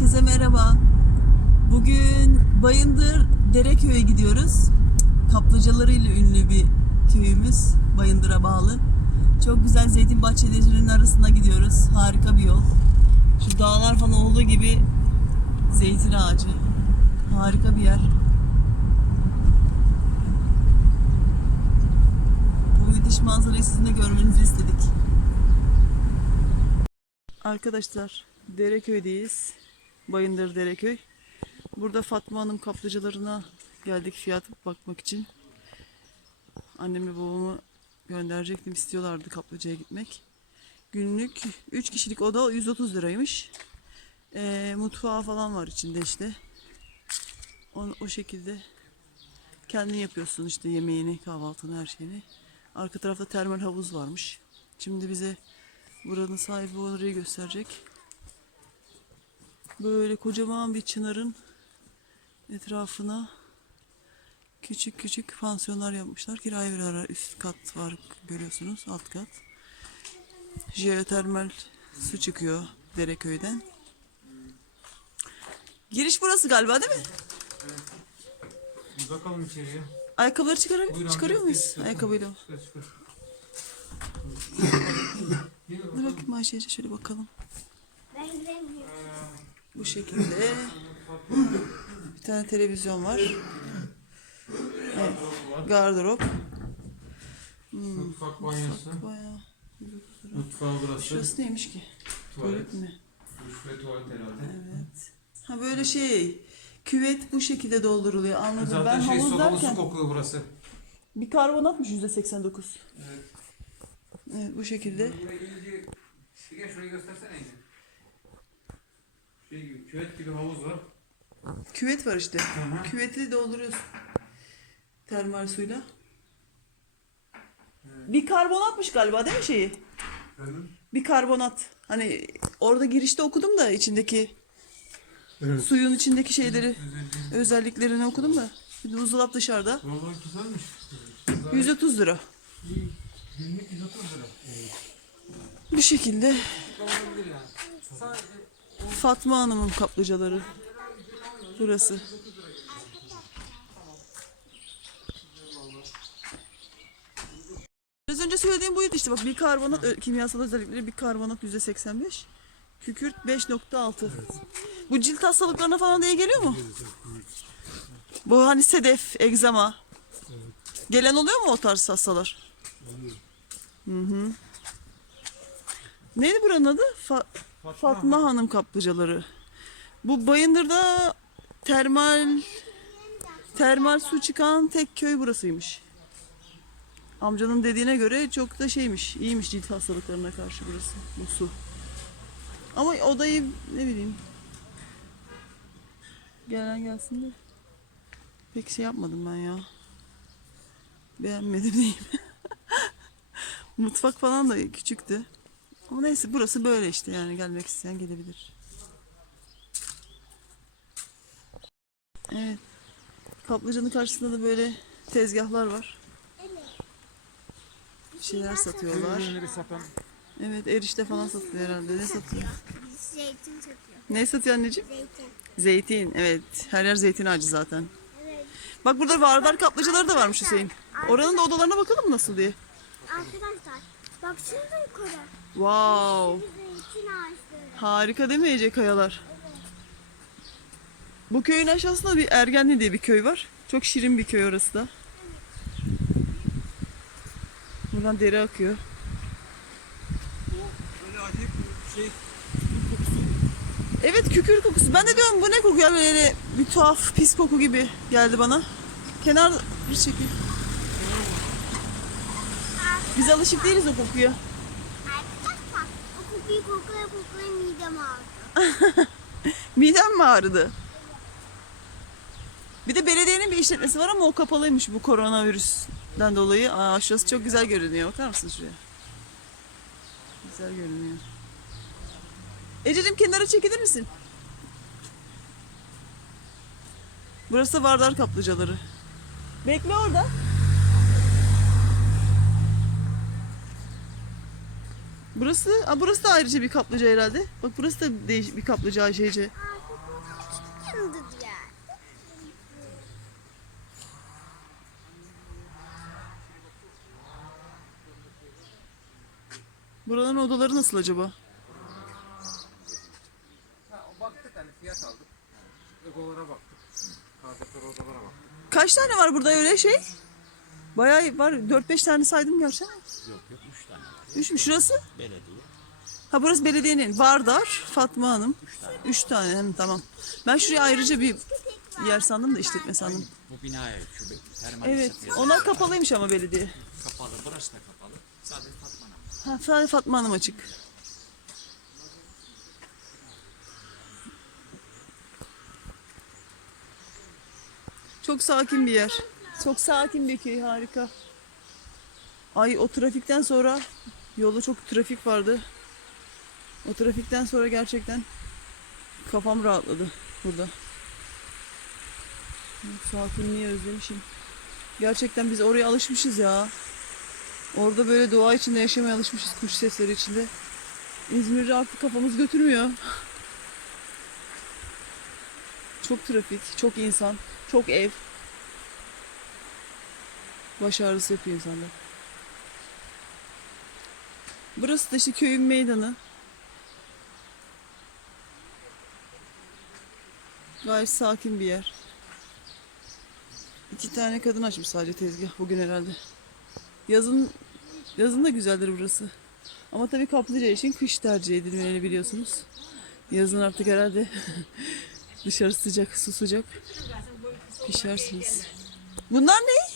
Herkese merhaba. Bugün Bayındır Dereköy'e gidiyoruz. Kaplıcalarıyla ünlü bir köyümüz. Bayındır'a bağlı. Çok güzel zeytin bahçelerinin arasına gidiyoruz. Harika bir yol. Şu dağlar falan olduğu gibi zeytin ağacı. Harika bir yer. Bu müthiş manzarayı sizin de görmenizi istedik. Arkadaşlar Dereköy'deyiz. Bayındır Dereköy. Burada Fatma Hanım kaplıcalarına geldik fiyat bakmak için. Annemle babamı gönderecektim istiyorlardı kaplıcaya gitmek. Günlük 3 kişilik oda 130 liraymış. Ee, mutfağı falan var içinde işte. O, o şekilde kendin yapıyorsun işte yemeğini, kahvaltını, her şeyini. Arka tarafta termal havuz varmış. Şimdi bize buranın sahibi orayı gösterecek. Böyle kocaman bir çınarın etrafına küçük küçük pansiyonlar yapmışlar. Kiraya veriyorlar. Üst kat var görüyorsunuz. Alt kat. Jeotermal su çıkıyor Dereköy'den. Giriş burası galiba değil mi? Bir bakalım içeriye. Ayakkabıları çıkar Buyur çıkarıyor muyuz? Ayakkabıyla. Çıkar çıkar. Dur bakayım Ayşe'ye şöyle bakalım. Ben giremiyorum. Bu şekilde. Bir tane televizyon var. Evet. Gardırop. Mutfak banyosu. Bayağı. Mutfağı burası. Şurası neymiş ki? Tuvalet. Tuvalet mi? Duş ve tuvalet herhalde. Evet. Ha böyle şey. Küvet bu şekilde dolduruluyor. Anladım. Zaten ben şey havuz derken kokuyor burası. bir karbonatmış yüzde 89. Evet. Evet bu şekilde. Buraya gelince bir gel şurayı göstersene iyice. Şey gibi, küvet gibi havuz var. Küvet var işte. hı. Küveti dolduruyorsun. Termal suyla. Bir karbonatmış galiba değil mi şeyi? Bir karbonat. Hani orada girişte okudum da içindeki suyun içindeki şeyleri özelliklerini okudum da. Bir de buzdolap dışarıda. Vallahi güzelmiş. 130 lira. Günlük 130 lira. Bu şekilde Olabilir yani. Sadece Fatma Hanım'ın kaplıcaları. Burası. Biraz önce söylediğim buydu işte bak bir karbonat ö- kimyasal özellikleri bir karbonat %85. Kükürt 5.6. Bu cilt hastalıklarına falan da iyi geliyor mu? Bu hani sedef, egzama. Gelen oluyor mu o tarz hastalar? Hı hı. Neydi buranın adı? Fa- Fatma Hanım kaplıcaları. Bu Bayındır'da termal termal su çıkan tek köy burasıymış. Amcanın dediğine göre çok da şeymiş, iyiymiş cilt hastalıklarına karşı burası, bu su. Ama odayı ne bileyim. Gelen gelsin de. Pek şey yapmadım ben ya. Beğenmedim diyeyim. Mutfak falan da küçüktü. Ama neyse burası böyle işte yani gelmek isteyen gelebilir. Evet. Kaplıcanın karşısında da böyle tezgahlar var. Bir şeyler satıyorlar. ürünleri satan Evet erişte falan satılıyor herhalde. Ne satıyor? Zeytin satıyor. Ne satıyor anneciğim? Zeytin. Zeytin. Evet. Her yer zeytin ağacı zaten. Evet. Bak burada Vardar kaplıcaları da varmış Hüseyin. Oranın da odalarına bakalım mı nasıl diye. Arkadaşlar baksanıza yukarı. Wow. Zeytin ağaçları. Harika değil mi Ece Kayalar? Bu köyün aşağısında bir Ergenli diye bir köy var. Çok şirin bir köy orası da. Buradan dere akıyor. böyle acayip şey Evet kükürt kokusu. Ben de diyorum bu ne koku ya böyle bir tuhaf pis koku gibi geldi bana. Kenar bir çekil. Biz alışık değiliz o kokuya. Arkadaşlar o kokuyu kokuya kokuya midem ağrıyor. Midem mi ağrıdı? Bir de belediyenin bir işletmesi var ama o kapalıymış bu koronavirüsten dolayı. Aa, şurası çok güzel görünüyor. Bakar mısın şuraya? Güzel görünüyor. Ececiğim kenara çekilir misin? Burası Vardar kaplıcaları. Bekle orada. Burası, aa, burası da ayrıca bir kaplıca herhalde. Bak burası da değişik bir kaplıca Ayşece. Buraların odaları nasıl acaba? Ha, baktık hani fiyat aldık. Egolara baktık. Kardaklar odalara baktık. Kaç tane var burada öyle şey? Bayağı var. 4-5 tane saydım gerçi. Yok yok 3 tane var. 3 mü? Şurası? Belediye. Ha burası belediyenin. Vardar, Fatma Hanım. 3 tane. Hem tamam. Ben şuraya ayrıca bir yer sandım da işletme sandım. Bu binaya şu be- permanent Evet. Onlar kapalıymış ama belediye. Kapalı. Burası da kapalı. Sadece Fatma Hanım. Ha, sadece Fatma Hanım açık. Çok sakin bir yer. Çok sakin bir köy harika. Ay o trafikten sonra yolda çok trafik vardı. O trafikten sonra gerçekten kafam rahatladı burada. Sakinliği özlemişim. Gerçekten biz oraya alışmışız ya. Orada böyle doğa içinde yaşamaya alışmışız kuş sesleri içinde. İzmir'de artık kafamız götürmüyor. Çok trafik, çok insan, çok ev. Baş ağrısı yapıyor insanlar. Burası da işte köyün meydanı. Gayet sakin bir yer. İki tane kadın açmış sadece tezgah bugün herhalde. Yazın yazın da güzeldir burası. Ama tabii kaplıca için kış tercih edilmeli biliyorsunuz. Yazın artık herhalde dışarı sıcak, su sıcak. Pişersiniz. Bunlar ne?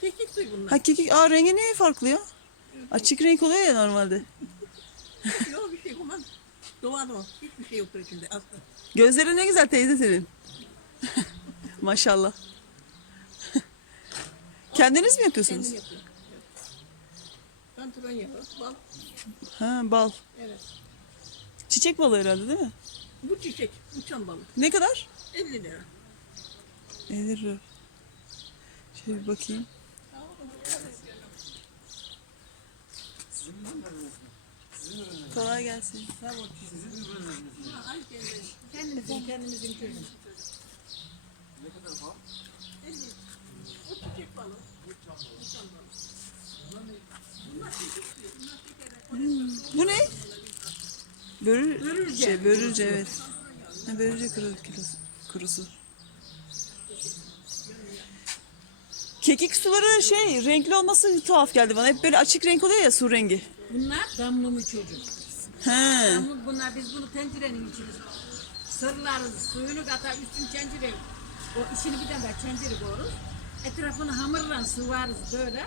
Kekik suyu bunlar. Ha kekik. Aa rengi ne farklı ya? Açık renk oluyor ya normalde. Yok bir şey olmaz. Doğal o. Hiçbir şey yoktur içinde aslında. Gözleri ne güzel teyze senin. Maşallah. Kendiniz mi yapıyorsunuz? Kendim yapıyorum. Yağı, bal. Ha bal. Evet. Çiçek balı herhalde değil mi? Bu çiçek, uçan balık. Ne kadar? 50 lira. 50 lira. Şöyle bir bakayım. Kolay gelsin. Kendimizin, kendimizin köyü. Bu çiçek balığı. Bu ne? Börü, Börülce. Şey, börülce evet. Ha, börülce kuru, kilosu, kurusu. Kekik suları şey renkli olması tuhaf geldi bana. Hep böyle açık renk oluyor ya su rengi. Bunlar damlımı çocuk. He. Damlı bunlar biz bunu tencerenin içine sırlarız, suyunu katar, üstün tencere. O içini bir tane tencere koyarız. Etrafını hamurla sıvarız böyle.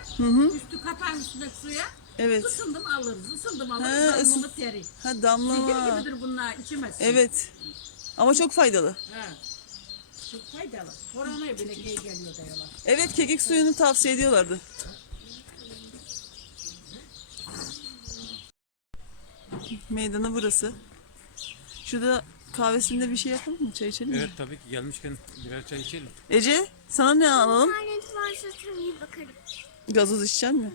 Üstü kapağın üstündeki suya. Evet. Isındım alırız, ısındım alırız. ısın- Damlımı teri. Ha Zehir damlama. gibidir bunlar içemezsin. Evet. Ama çok faydalı. Ha. Çok faydalı. Koronaya bile iyi geliyor diyorlar. Evet kekik suyunu tavsiye ediyorlardı. Meydanı burası. Şurada kahvesinde bir şey yapalım mı? Çay içelim mi? Evet tabii ki gelmişken birer çay içelim. Ece sana ne alalım? İnternet varsa tabii bakarım. Gazoz içeceksin mi?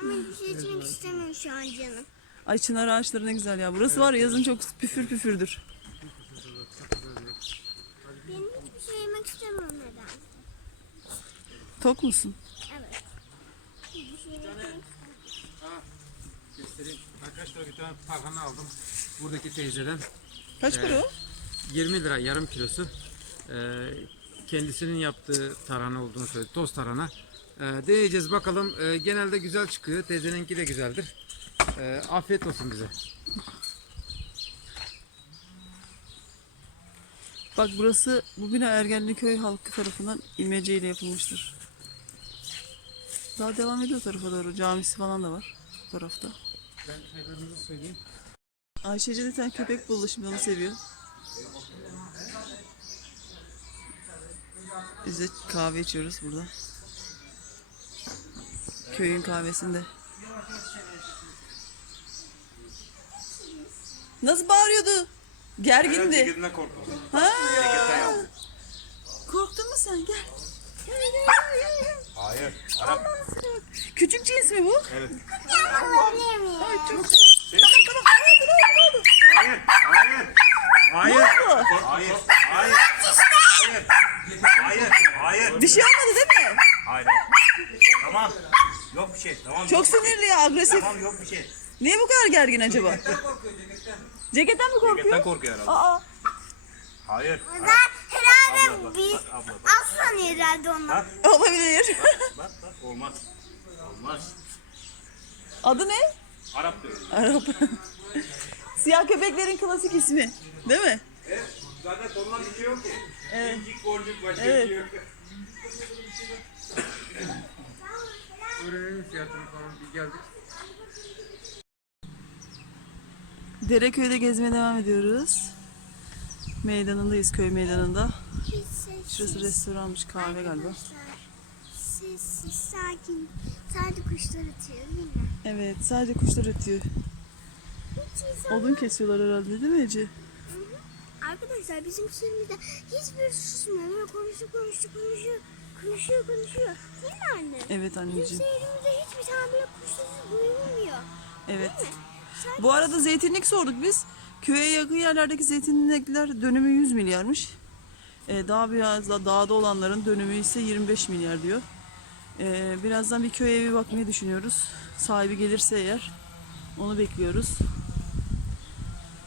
Ama bir şey içmek istemiyorum şu an canım. Ay çınar ağaçları ne güzel ya. Burası var ya yazın çok püfür püfürdür. Benim hiçbir şey yemek istemiyorum neden? Tok musun? Evet. Hiçbir şey yemek. Göstereyim. Arkadaşlar bir tane tarhana aldım. Buradaki teyzeden. Kaç para o? 20 lira yarım kilosu. Ee, kendisinin yaptığı tarhana olduğunu söyledi. Toz tarhana. Ee, deneyeceğiz bakalım. Ee, genelde güzel çıkıyor. Teyzeninki de güzeldir. Ee, afiyet olsun bize. Bak burası bu bina Ergenliköy halkı tarafından imece ile yapılmıştır. Daha devam ediyor tarafa doğru. Camisi falan da var bu tarafta. Ben çaylarınızı söyleyeyim. Ayşece de tane köpek buldu şimdi onu seviyor. Biz de kahve içiyoruz burada. Köyün kahvesinde. Nasıl bağırıyordu? Gergindi. Ceketine korktum. Ha. Korktun mu sen? Gel. Hayır. Arap. Küçük cins mi bu? Evet. Ay çok. Tamam tamam. Ne oldu ne oldu? Hayır. Hayır. Hayır. Ne oldu? Hayır, hayır. Hayır. Hayır, hayır. Bir şey olmadı değil mi? Hayır. Tamam. Yok bir şey. Tamam. Çok sinirli ya agresif. Tamam yok bir şey. Niye bu kadar gergin acaba? Ceketten mi korkuyor? Ceketten korkuyor herhalde. Aa, Hayır. Ben herhalde bir aslan herhalde onlar. Bak olabilir. bak bak. Olmaz. Adı ne? Arap diyor. Arap. Siyah köpeklerin klasik ismi. Değil mi? Zaten konulan bir şey yok ki. Evet. İncik boncuk başka Evet. bir şey yok. Öğrenelim fiyatını falan bir geldik. Dereköy'de gezmeye devam ediyoruz. Meydanındayız köy meydanında. Şurası restoranmış kahve galiba. Sessiz, sakin. Sadece kuşlar ötüyor değil mi? Evet sadece kuşlar ötüyor. İnsan... Odun kesiyorlar herhalde değil mi Ece? Arkadaşlar bizim şehrimizde hiçbir susmuyor. Böyle konuşuyor, konuşuyor, konuşuyor. Konuşuyor, konuşuyor. Değil mi anne? Evet Bizim anneciğim. şehrimizde hiçbir tane bile kuş sesi duyulmuyor. Evet. Sadece Bu arada zeytinlik sorduk biz. Köye yakın yerlerdeki zeytinlikler dönümü 100 milyarmış. Ee, daha biraz da dağda olanların dönümü ise 25 milyar diyor. Ee, birazdan bir köy evi bakmayı düşünüyoruz. Sahibi gelirse eğer onu bekliyoruz.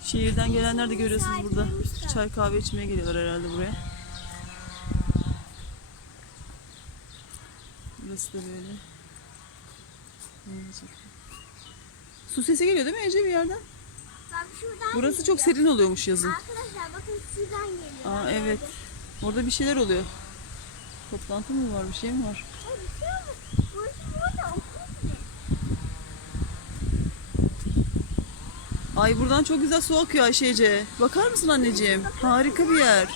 Şehirden gelenler de görüyorsunuz burada. Çay kahve içmeye geliyorlar herhalde buraya. Burası da böyle. Su sesi geliyor değil mi Ece bir yerden? bak şuradan Burası çok serin oluyormuş yazın. Arkadaşlar bakın şuradan geliyor. Aa evet. Orada bir şeyler oluyor. Toplantı mı var, bir şey mi var? Ay, bir şey olmaz. Burası burada okul gibi. Ay buradan çok güzel su akıyor Ayşe Ece. Bakar mısın anneciğim? Harika bir yer.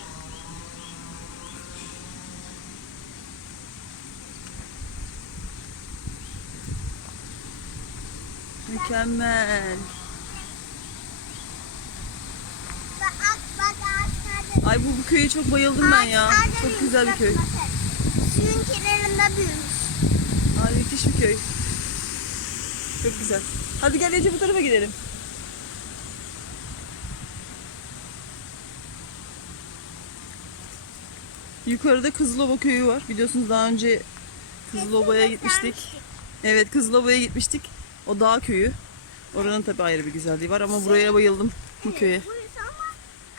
Mükemmel. Ay bu, bu köye çok bayıldım ben ya. Çok güzel bir köy. Suyun kenarında büyümüş. Ay müthiş bir köy. Çok güzel. Hadi gel Ece bu tarafa gidelim. Yukarıda Kızılova köyü var. Biliyorsunuz daha önce Kızılova'ya gitmiştik. Evet Kızılova'ya gitmiştik. O dağ köyü. Oranın tabii ayrı bir güzelliği var ama buraya bayıldım bu köye. Burası ama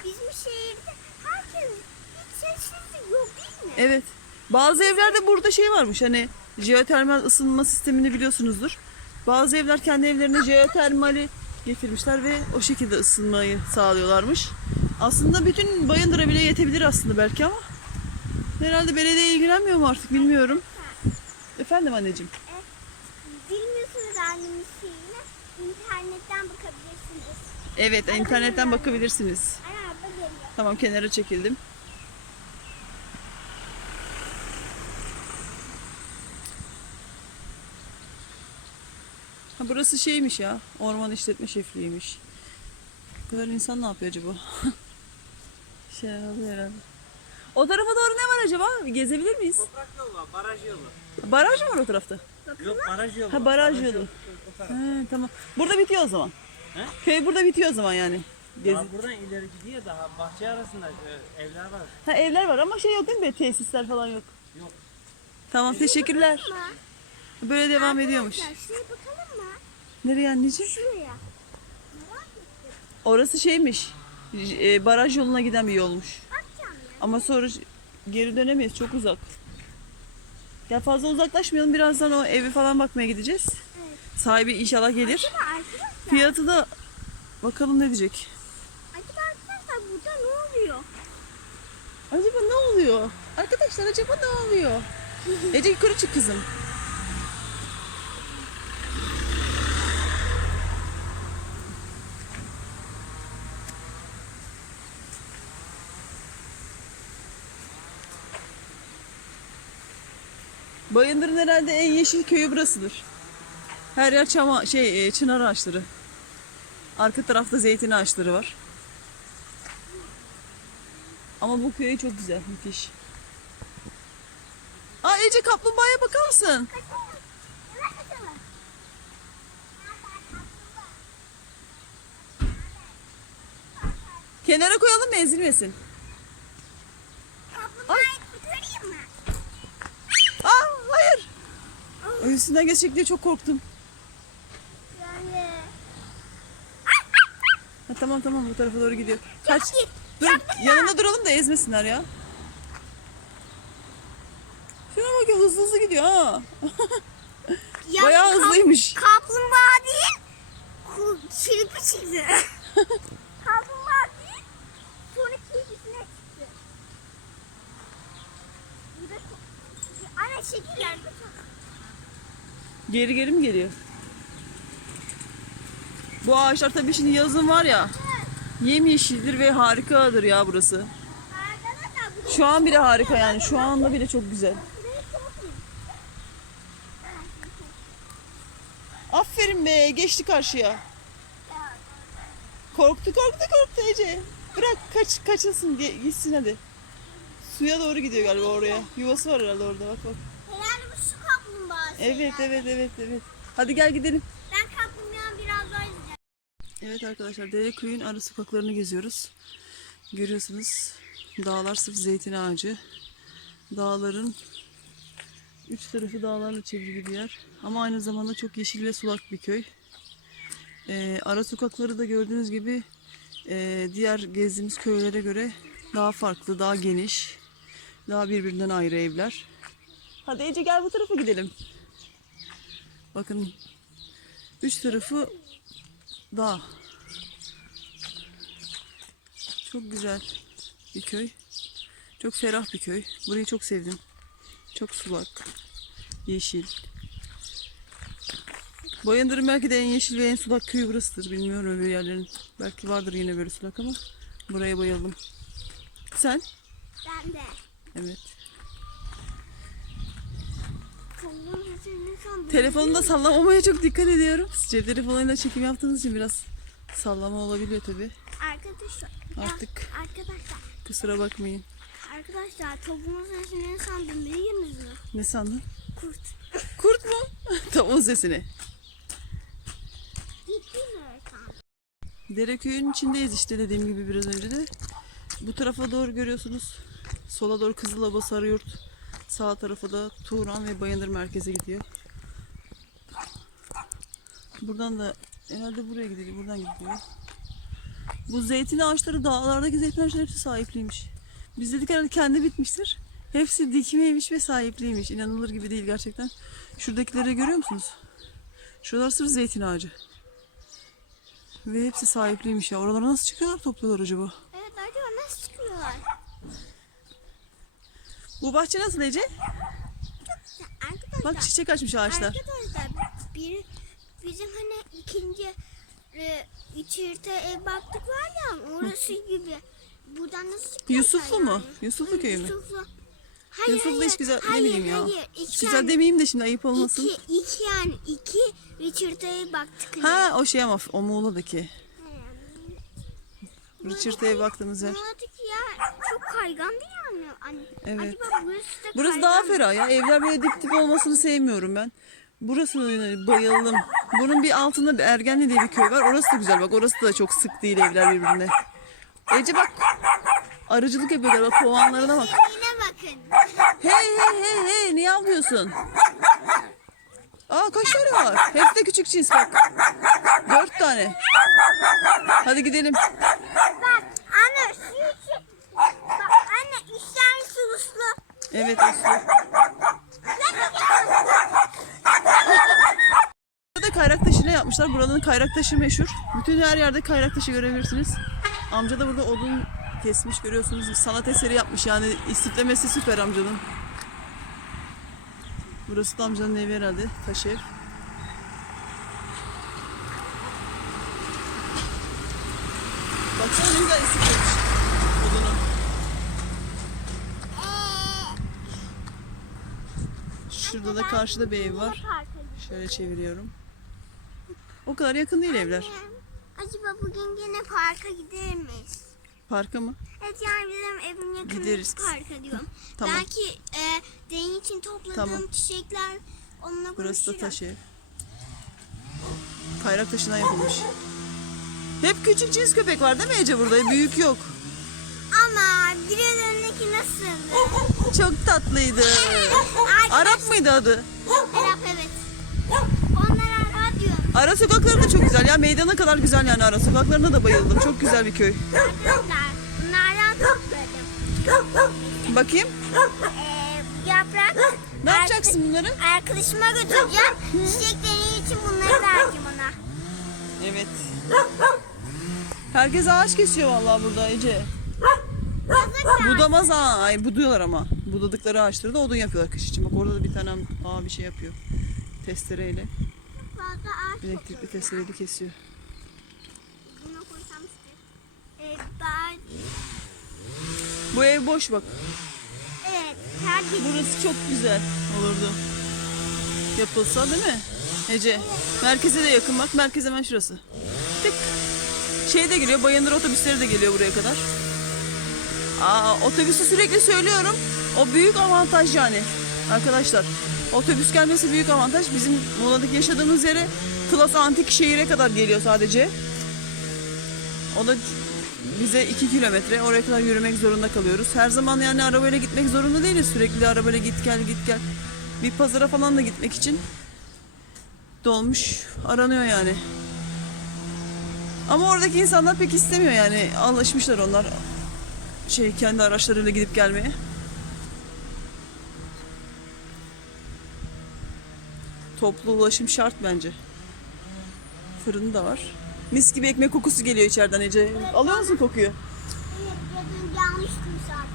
bizim şehirde herkes hiç sessizlik yok değil mi? Evet. Bazı evlerde burada şey varmış hani jeotermal ısınma sistemini biliyorsunuzdur. Bazı evler kendi evlerine jeotermali getirmişler ve o şekilde ısınmayı sağlıyorlarmış. Aslında bütün Bayındır'a bile yetebilir aslında belki ama herhalde belediye ilgilenmiyor mu artık bilmiyorum. Efendim anneciğim. Bilmiyorsunuz annemin şeyini internetten bakabilirsiniz. Evet internetten bakabilirsiniz. Ana araba geliyor. Tamam kenara çekildim. Ha, burası şeymiş ya. Orman işletme şefliğiymiş. Bu kadar insan ne yapıyor acaba? şey oluyor herhalde. O tarafa doğru ne var acaba? Bir gezebilir miyiz? Toprak yolu var, baraj yolu. Baraj mı var o tarafta? Yok baraj yolu. Ha baraj yolu. He, tamam. Burada bitiyor o zaman. He? Köy burada bitiyor o zaman yani. Gezi. Ya buradan ileri gidiyor daha bahçe arasında e, evler var. Ha evler var ama şey yok değil mi? Tesisler falan yok. Yok. Tamam teşekkürler. Böyle devam ediyormuş. Arkadaşlar şuraya bakalım mı? Nereye anneciğim? Şuraya. Orası şeymiş. e, baraj yoluna giden bir yolmuş. Ama sonra geri dönemeyiz. Çok uzak. Ya fazla uzaklaşmayalım. Birazdan o evi falan bakmaya gideceğiz. Sahibi inşallah gelir. Arkadaşlar, Fiyatı da bakalım ne diyecek. acaba arkadaşlar burada ne oluyor? Acaba ne oluyor? Arkadaşlar acaba ne oluyor? Ece yukarı çık kızım. Bayındır'ın herhalde en yeşil köyü burasıdır. Her yer çama, şey, e, çınar ağaçları. Arka tarafta zeytin ağaçları var. Ama bu köy çok güzel, müthiş. Aa Ece kaplumbağaya bakar mısın? Kenara koyalım mı? Kaplumbağayı kurtarayım mı? Aa hayır. Üstünden geçecek diye çok korktum. Yani. Ha, tamam tamam bu tarafa doğru gidiyor. Kaç. Dur yanında duralım da ezmesinler ya. Şuna bak ya hızlı hızlı gidiyor ha. Ya Bayağı kap- hızlıymış. Kaplumbağa değil. Kirpi çıktı. kaplumbağa değil. Sonra kirpisine çıktı. Anne şekiller de çok. Geri geri mi geliyor? Bu ağaçlar tabii şimdi yazın var ya. Yemyeşildir ve harikadır ya burası. Şu an bile harika yani. Şu anda bile çok güzel. Aferin be geçti karşıya. Korktu korktu korktu Ece. Bırak kaç kaçılsın gitsin hadi. Suya doğru gidiyor galiba oraya. Yuvası var herhalde orada bak bak. Yani bu su kaplumbağası. Evet evet evet evet. Hadi gel gidelim. Ben kaplumbağanı biraz daha izleyeceğim. Evet arkadaşlar Dereköy'ün ara sokaklarını geziyoruz. Görüyorsunuz dağlar sırf zeytin ağacı. Dağların üç tarafı dağlarla çevrili bir yer. Ama aynı zamanda çok yeşil ve sulak bir köy. Ee, ara sokakları da gördüğünüz gibi e, diğer gezdiğimiz köylere göre daha farklı, daha geniş. Daha birbirinden ayrı evler. Hadi Ece gel bu tarafa gidelim. Bakın üç tarafı dağ. Çok güzel bir köy. Çok ferah bir köy. Burayı çok sevdim. Çok sulak. Yeşil. Bayındır'ın belki de en yeşil ve en sulak köyü burasıdır. Bilmiyorum öbür yerlerin. Belki vardır yine böyle sulak ama buraya bayıldım. Sen? Ben de. Evet. Telefonunda sallamamaya çok dikkat ediyorum. Cep telefonuyla çekim yaptığınız için biraz sallama olabiliyor tabi. Arkadaşlar. ya, Artık Arkadaşlar. kusura bakmayın. Arkadaşlar topumun sesini sandım biliyor musunuz? Ne sandın? Kurt. Kurt mu? Tavuğun sesini. Mi sandım? Dereköy'ün içindeyiz işte dediğim gibi biraz önce de. Bu tarafa doğru görüyorsunuz. Sola doğru Kızılaba Sarıyurt. Sağ tarafa da Turan ve Bayındır merkeze gidiyor. Buradan da herhalde buraya gidiyor. Buradan gidiyor. Bu zeytin ağaçları dağlardaki zeytin ağaçları hepsi sahipliymiş. Biz dedik herhalde kendi bitmiştir. Hepsi dikmeymiş ve sahipliymiş. İnanılır gibi değil gerçekten. Şuradakileri görüyor musunuz? Şuralar sırf zeytin ağacı. Ve hepsi sahipliymiş ya. Oralara nasıl çıkıyorlar topluyorlar acaba? Evet acaba nasıl çıkıyorlar? Bu bahçe nasıl Ece? Arkadaşlar. Bak çiçek açmış ağaçlar. Arkadaşlar biri bizim hani ikinci e, içirte ev baktık var ya orası gibi. Buradan nasıl Yusuflu mu? yani? Yusuflu köyü mü? Yusuflu. Hayır, Yusuflu hayır, hiç güzel hayır, demeyeyim ya. Hayır, Güzel yani, demeyeyim de şimdi ayıp olmasın. iki, iki yani iki Richard'a baktık. Ha o şey ama o Muğla'daki. Richard'a baktığımız yer. Buradaki ya çok kaygandı yani. Hani, Evet. Acaba burası da Burası daha kaygan mı? ferah ya. Evler böyle dip dip olmasını sevmiyorum ben. Burası bayıldım. Bunun bir altında bir Ergenli diye bir köy var. Orası da güzel bak. Orası da çok sık değil evler birbirine. Ece bak. Arıcılık yapıyorlar. Bak kovanlarına bak. Yine bakın. Hey hey hey hey niye yapıyorsun? Aa kaç tane var? Hepsi de küçük cins bak. Dört tane. Hadi gidelim. Bak anne şu içi. Bak anne işler suluslu. Evet Aslı. Burada kayrak taşı ne yapmışlar? Buranın kayrak taşı meşhur. Bütün her yerde kayrak taşı görebilirsiniz. Amca da burada odun kesmiş görüyorsunuz. Sanat eseri yapmış yani istiflemesi süper amcanın. Burası da amcanın evi herhalde. Taş ev. Baksana ne güzel istiflemiş odunu. Da karşıda bir ev var. Şöyle çeviriyorum. O kadar yakın değil evler. Acaba bugün yine parka gider miyiz? Parka mı? Evet yani bizim evin yakınındaki Gideriz. parka diyorum. Tamam. Belki e, deyin için topladığım Tamam. çiçekler onunla Burası da taş ev. Kayrak taşından yapılmış. Hep küçük cins köpek var değil mi Ece burada? Büyük yok. Ama biraz öndeki nasıldı? Çok tatlıydı. Arap mıydı adı? Arap evet. Onlara Arap diyor. Ara sokakları da çok güzel ya. Meydana kadar güzel yani ara sokaklarına da bayıldım. Çok güzel bir köy. Arkadaşlar bunlardan topladım. Bakayım. Ee, yaprak. Ne yapacaksın bunları? Arkadaşıma götüreceğim. Çiçekleri için bunları vereceğim ona. Evet. Herkes ağaç kesiyor vallahi burada Ece. Budamaz ha. Ay buduyorlar ama. Budadıkları ağaçları da odun yapıyorlar kış için. Bak orada da bir tane ağa bir şey yapıyor. Testereyle. Elektrikli testereyle kesiyor. Ee, Bu ev boş bak. evet. Burası çok güzel olurdu. Yapılsa değil mi? Ece. Merkeze de yakın bak. Merkez hemen şurası. Tık. Şey de geliyor. Bayındır otobüsleri de geliyor buraya kadar. Aa, otobüsü sürekli söylüyorum. O büyük avantaj yani. Arkadaşlar. Otobüs gelmesi büyük avantaj. Bizim Muğla'daki yaşadığımız yere Klas Antik Şehir'e kadar geliyor sadece. O da bize 2 kilometre oraya kadar yürümek zorunda kalıyoruz. Her zaman yani arabayla gitmek zorunda değiliz. Sürekli arabayla git gel git gel. Bir pazara falan da gitmek için dolmuş aranıyor yani. Ama oradaki insanlar pek istemiyor yani. Anlaşmışlar onlar şey kendi araçlarıyla gidip gelmeye. Toplu ulaşım şart bence. Fırını da var. Mis gibi ekmek kokusu geliyor içeriden Ece. Alıyor musun kokuyu? evet, almıştım zaten.